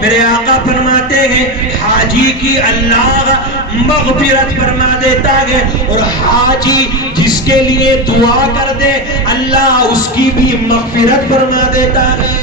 میرے آقا فرماتے ہیں حاجی کی اللہ مغفرت فرما دیتا ہے، اور حاجی جس کے لیے دعا کر دے اللہ اس کی بھی مغفرت فرما دیتا ہے۔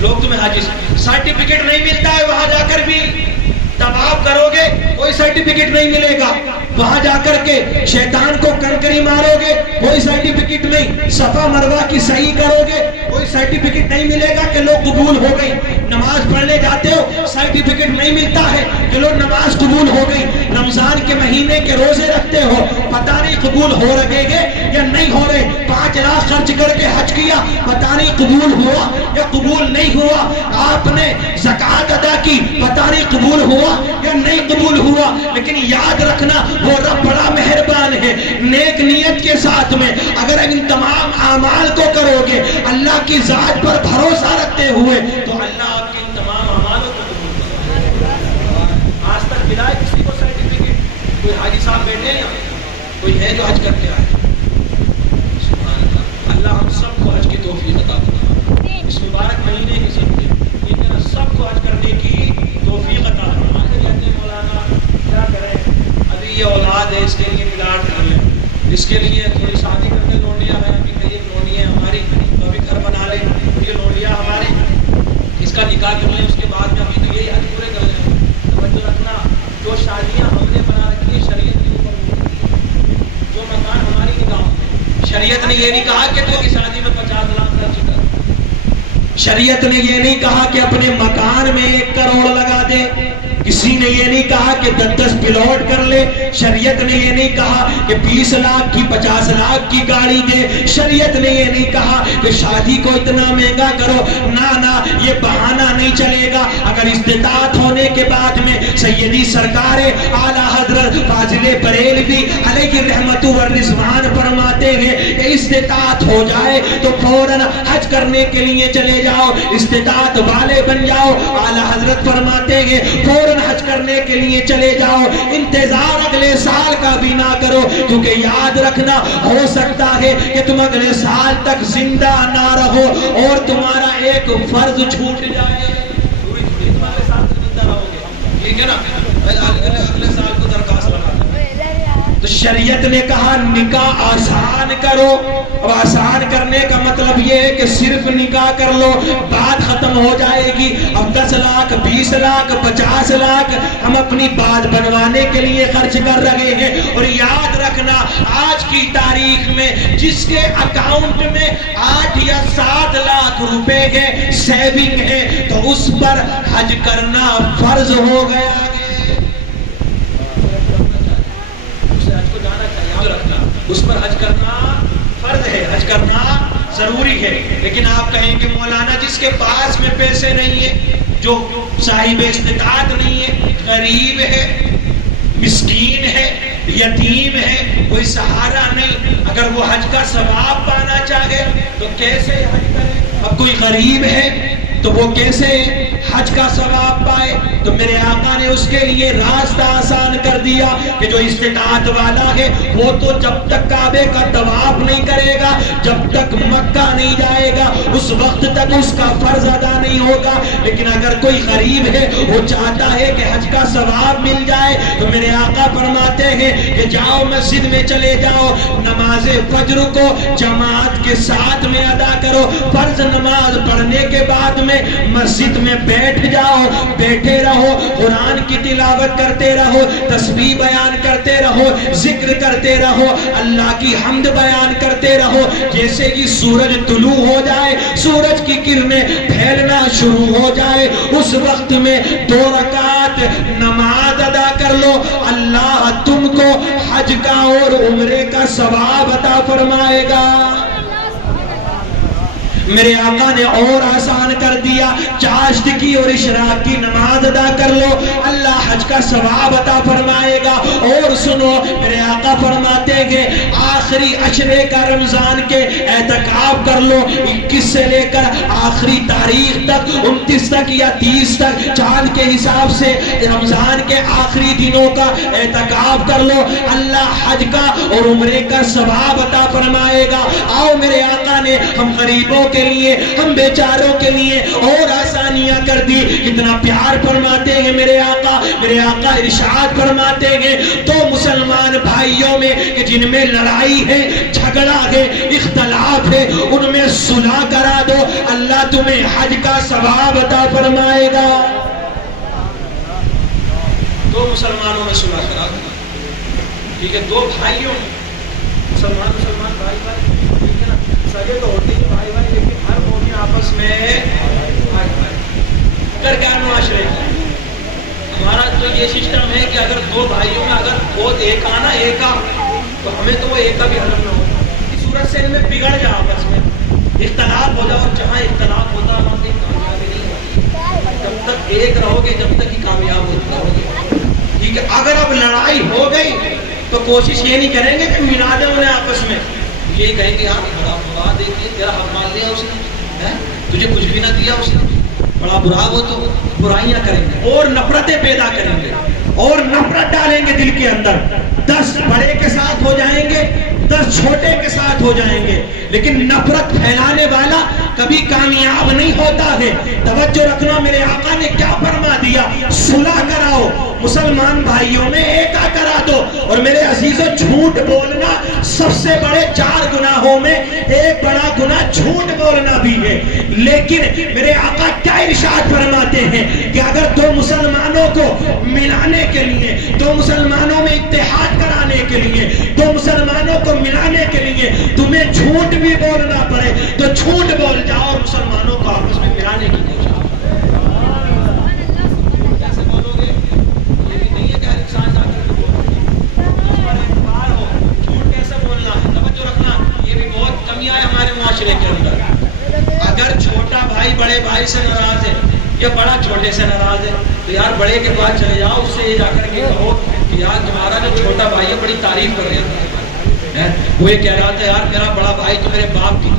لوگ تمہیں حاجی سرٹیفکیٹ نہیں ملتا ہے، وہاں جا کر بھی طواف کرو گے کوئی سرٹیفکیٹ نہیں ملے گا، وہاں جا کر کے شیطان کو کنکری مارو گے کوئی سرٹیفکیٹ نہیں، صفا مروہ کی صحیح کرو گے کوئی سرٹیفکیٹ نہیں ملے گا کہ لوگ قبول ہو گئی، نماز پڑھنے جاتے ہو سرٹیفکیٹ نہیں ملتا ہے کہ لوگ نماز قبول ہو گئی، رمضان کے مہینے کے روزے رکھتے ہو پتہ نہیں قبول ہو رہے گے یا نہیں ہو رہے، 5 لاکھ خرچ کر کے حج کیا پتہ نہیں قبول ہوا یا قبول نہیں ہوا، آپ نے زکوٰۃ ادا کی پتہ نہیں قبول ہوا یا نہیں قبول ہوا، لیکن یاد رکھنا وہ رب بڑا مہربان ہے، نیک نیت کے ساتھ میں اگر ان تمام اعمال کو کرو گے اللہ کی ذات پر بھروسہ رکھتے ہوئے تو اللہ آپ کے تمام اعمالوں کو قبول کرے۔ آج تک ملا ہے کسی کو سرٹیفکیٹ؟ کوئی حاجی صاحب بیٹھے ہیں کوئی ہے جو حج کر کے آئے؟ سبحان اللہ، اللہ ہم سب کو حج کی توفیق عطا فرمائے، اس مبارک مہینے کے صدقے لیکن سب کو حج کرنے کی توفیق عطا فرمائے۔ کہتے ہیں مولانا کیا کریں، ابھی یہ اولاد ہے اس کے لیے ملاٹ کر لیں، اس کے لیے تھوڑی شادی کر کے لونڈیاں ہیں، ابھی کئی لونڈی ہیں ہماری تو ابھی گھر بنا لیں، یہ لونڈیاں ہماری اس کا نکاح کر لیں، اس کے بعد میں ابھی تو یہی حج پورے کر لیں۔ توجہ رکھنا، جو شادیاں ہم نے بنا رکھی ہیں شریعت کے اوپر، جو مکان ہماری نگاہوں میں، شریعت نے یہ نہیں کہا کہ تو کی شادی میں 50 لاکھ خرچ کر، شریعت نے یہ نہیں کہا کہ اپنے مکان میں 1 کروڑ لگا دے، کسی نے یہ نہیں کہا کہ 10 پلاٹ کر لے، شریعت نے یہ نہیں کہا کہ 20 لاکھ کی 50 لاکھ کی گاڑی دے، شریعت نے یہ نہیں کہا کہ شادی کو اتنا مہنگا کرو، نہ یہ بہانہ نہیں چلے گا۔ اگر استطاعت ہونے کے بعد میں سیدی سرکار اعلیٰ حضرت فاضل بریلوی علیہ رحمت و رضوان فرماتے ہیں کہ استطاعت ہو جائے تو فوراً حج کرنے کے لیے چلے جاؤ، استطاعت والے بن جاؤ، اعلیٰ حضرت فرماتے ہیں فوراً حج کرنے کے لیے چلے جاؤ، انتظار اگلے سال کا بھی نہ کرو، کیونکہ یاد رکھنا ہو سکتا ہے کہ تم اگلے سال تک زندہ نہ رہو اور تمہارا ایک فرض چھوٹ جائے، تمہارے ساتھ زندہ رہو گے، ٹھیک ہے نا، اگلے سال کو درخواست لگا دو۔ تو شریعت نے کہا نکاح آسان کرو، اب آسان کرنے کا مطلب یہ ہے کہ صرف نکاح کر لو بات ختم ہو جائے گی، اب 10 لاکھ 20 لاکھ 50 لاکھ ہم اپنی بات بنوانے کے لیے خرچ کر رہے ہیں، اور یاد رکھنا آج کی تاریخ میں جس کے اکاؤنٹ میں 8 یا 7 لاکھ روپے ہے سیونگ ہے تو اس پر حج کرنا فرض ہو گیا ہے، اس پر حج کرنا فرض ہے، حج کرنا ضروری ہے۔ لیکن آپ کہیں گے مولانا جس کے پاس میں پیسے نہیں ہیں، جو صاحب استطاعت نہیں ہے، غریب ہے، مسکین ہے، یتیم ہے، کوئی سہارا نہیں، اگر وہ حج کا ثواب پانا چاہے تو کیسے حج کرے؟ اب کوئی غریب ہے تو وہ کیسے حج کا ثواب پائے؟ تو میرے آقا نے اس کے لیے راستہ آسان کر دیا کہ جو استطاعت والا ہے وہ تو جب تک کعبے کا طواف نہیں کرے گا، جب تک مکہ نہیں جائے گا، اس وقت تک اس کا فرض ادا نہیں ہوگا، لیکن اگر کوئی غریب ہے وہ چاہتا ہے کہ حج کا ثواب مل جائے تو میرے آقا فرماتے ہیں کہ جاؤ مسجد میں چلے جاؤ، نماز فجر کو جماعت کے ساتھ میں ادا کرو، فرض نماز پڑھنے کے بعد میں مسجد میں بیٹھ جاؤ، بیٹھے رہو، قرآن کی تلاوت کرتے رہو، تسبیح بیان کرتے رہو، ذکر کرتے رہو، اللہ کی حمد بیان کرتے رہو، جیسے ہی سورج طلوع ہو جائے، سورج کی کرنیں پھیلنا شروع ہو جائے، اس وقت میں 2 رکعت نماز ادا کر لو، اللہ تم کو حج کا اور عمرے کا ثواب عطا فرمائے گا۔ میرے آقا نے اور آسان کر دیا، چاشت کی اور اشراق کی نماز ادا کر لو، اللہ حج کا ثواب عطا فرمائے گا۔ اور سنو، میرے آقا فرماتے ہیں آخری عشرے کا رمضان کے اعتکاف کر لو، 21 سے لے کر آخری تاریخ تک، 29 تک یا 30 تک، چاند کے حساب سے رمضان کے آخری دنوں کا اعتکاف کر لو، اللہ حج کا اور عمرے کا ثواب عطا فرمائے گا۔ آؤ، میرے آقا نے ہم غریبوں کے لیے، ہم بیچاروں کے لیے اور آسانیاں کر دی۔ کتنا پیار فرماتے ہیں میرے آقا۔ میرے آقا ارشاد فرماتے ہیں تو مسلمان بھائیوں میں کہ جن میں لڑائی ہے، جھگڑا ہے، اختلاف ہے، ان میں صلح کرا دو، اللہ تمہیں حج کا ثواب عطا فرمائے گا۔ دو مسلمانوں میں صلح کرا دو، ٹھیک ہے، دو بھائیوں میں، مسلمان بھائی ٹھیک ہے نا، سگے تو ہوتے ہیں بھائی لیکن ہر قومی آپس میں بھائی اگر کیا معاشرے ہمارا تو یہ سسٹم ہے کہ اگر دو بھائیوں میں اگر بہت ایک آنا ایک آ تو ہمیں تو وہ ایک کا بھی حل نہ ہو، اس صورت سے ان میں بگڑ جائے، آپس میں اختلاف ہو جائے، اور جہاں اختلاف ہوتا ہے وہاں سے کامیابی نہیں ہوتی، جب تک ایک رہو گے جب تک ہی کامیاب ہوتے رہو گے، ٹھیک ہے۔ اگر اب لڑائی ہو گئی تو کوشش یہ نہیں کریں گے کہ ملا دیں انہیں آپس میں، یہ کہیں گے یار بڑا برا دیکھیے تیرا حق مان لیا اس نے، تجھے کچھ بھی نہ دیا اس نے، بڑا برا ہو، تو برائیاں کریں گے اور نفرتیں پیدا کریں گے اور نفرت ڈالیں گے دل کے اندر، 10 بڑے کے ساتھ ہو جائیں گے، 10 چھوٹے کے ساتھ ہو جائیں گے، لیکن نفرت پھیلانے والا کبھی کامیاب نہیں ہوتا ہے۔ توجہ رکھنا، میرے آقا نے کیا فرما دیا، صلح کراؤ، مسلمان بھائیوں میں ایکا کرا دو۔ اور میرے عزیزوں، جھوٹ بولنا سب سے بڑے 4 گناہوں میں ایک بڑا گناہ جھوٹ بولنا بھی ہے، لیکن میرے آقا کیا ارشاد فرماتے ہیں کہ اگر دو مسلمانوں کو ملانے کے لیے، دو مسلمانوں میں اتحاد کرانے کے لیے، دو مسلمانوں کو ملانے کے لیے تمہیں جھوٹ بھی بولنا پڑے تو جھوٹ بول جاؤ اور مسلمانوں کو آپس میں ملانے کی کوشش کرو۔ کیسے بولو گے؟ یہ بھی نہیں ہے کہ ہر انسان جا کر کے بولو، اس پر اعتبار ہو، جھوٹ کیسے بولنا ہے، توجہ رکھنا، یہ بھی بہت کمی ہے ہمارے معاشرے کے اندر۔ اگر چھوٹا بھائی بڑے بھائی سے ناراض ہے یا بڑا چھوٹے سے ناراض ہے تو یار بڑے کے پاس چلے جاؤ، اس سے یہ جا کر کے کہو کہ یار تمہارا جو چھوٹا بھائی ہے بڑی تعریف کر رہا ہے، وہ یہ کہہ رہا تھا یار میرا بڑا بھائی تو میرے باپ کی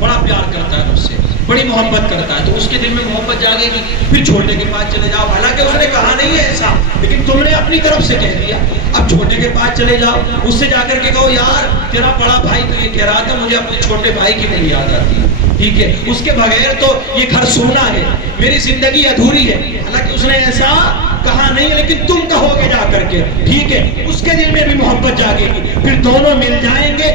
بڑا پیار کرتا ہے، مجھ سے بڑی محبت کرتا ہے، تو اس کے دل میں محبت جاگے گی، پھر چھوٹے کے پاس چلے جاؤ، حالانکہ اس نے کہا نہیں ہے ایسا، لیکن تم نے اپنی طرف سے کہہ دیا۔ اب چھوٹے کے پاس چلے جاؤ، اس سے جا کر کے کہو یار تیرا بڑا بھائی تو یہ کہہ رہا تھا مجھے اپنے چھوٹے بھائی کی نہیں یاد آتی، ٹھیک ہے، اس کے بغیر تو یہ گھر سونا ہے، میری زندگی ادھوری ہے، حالانکہ اس نے ایسا کہا نہیں ہے، لیکن تم کہو گے جا کر کے، ٹھیک ہے، اس کے دل میں بھی محبت جاگے گی، پھر دونوں مل جائیں گے